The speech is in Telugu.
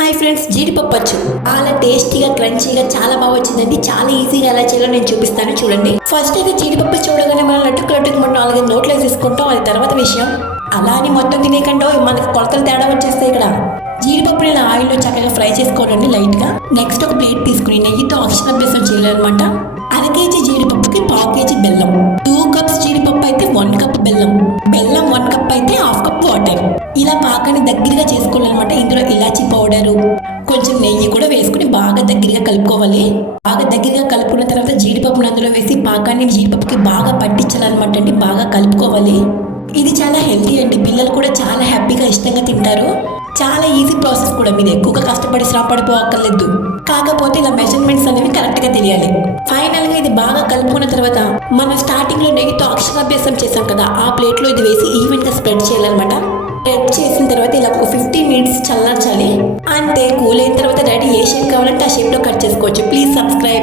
హాయ్ ఫ్రెండ్స్ జీడిపప్పు అచ్చు. చాలా టేస్టీగా క్రంచీగా చాలా బాగా వచ్చిందండి. చాలా ఈజీగా ఎలా చేయాలో నేను చూపిస్తాను చూడండి. ఫస్ట్ అయితే జీడిపప్పు చూడగానే మనం లట్టుకు లట్టుకు మనం నాలుగైదు నోట్లో తీసుకుంటాం అది తర్వాత విషయం. అలా అని మొత్తం తినేకంటే మనకి కొలతలు తేడా వచ్చేస్తాయి ఇక్కడ. జీడిపప్పుని ఇలా ఆయిల్లో చక్కగా ఫ్రై చేసుకోవాలండి లైట్గా నెక్స్ట్ ఒక ప్లేట్ తీసుకుని నెయ్యితో అక్షర బేసం చేయాలన్నమాట. అర కేజీ జీడిపప్పుకి పావు కేజీ బెల్లం. టూ కప్స్ జీడిపప్పు అయితే వన్ కప్ బెల్లం. బెల్లం వన్ కప్ అయితే హాఫ్ కప్ వాటర్ ఇలా పాకాన్ని దగ్గరగా చేసుకోవాలన్నమాట. ఇందులో ఇలాచి పౌడరు కొంచెం నెయ్యి కూడా వేసుకుని బాగా దగ్గరగా కలుపుకోవాలి. బాగా దగ్గరగా కలుపుకున్న తర్వాత జీడిపప్పును అందులో వేసి పాకాన్ని జీడిపప్పుకి బాగా పట్టించాలన్నమాట అండి. బాగా కలుపుకోవాలి. ఇది చాలా హెల్తీ అండి. పిల్లలు కూడా చాలా హ్యాపీగా ఇష్టంగా తింటారు. చాలా ఈజీ ప్రాసెస్ కూడా. మీరు ఎక్కువగా కష్టపడి శ్రమ పడిపోవక్కర్లేదు. కాకపోతే ఇలా మెజర్మెంట్స్ అనేవి కరెక్ట్గా తెలియాలి. ఫైనల్గా ఇది బాగా కలుపుకున్న తర్వాత మనం స్టార్టింగ్లో నెయ్యితో అక్షరాభ్యాసం చేసాం కదా ఆ ప్లేట్లో ఇది వేసి ఈవెంట్గా గా స్ప్రెడ్ చేయాలన్నమాట. రెడ్ చేసిన తర్వాత ఇలా ఒక ఫిఫ్టీ మినిట్స్ చల్లార్చాలి. అంతే కూల్ అయిన తర్వాత రెడీ ఏ షేప్ కావాలంటే ఆ షేప్లో కట్ చేసుకోవచ్చు. Please subscribe